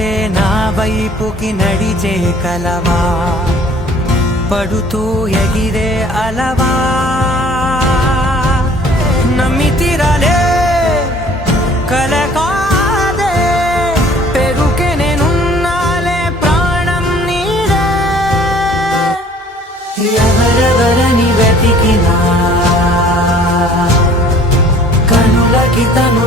వలే నా వైపుకి నడిచే కలవా, పడుతూ ఎగిరే అలవా, నమ్మితిరలే కల కాదే, పెరుకే నేనున్నాలే ప్రాణం నీదే. ఎవరెవరని వెతికినా కనులకి తను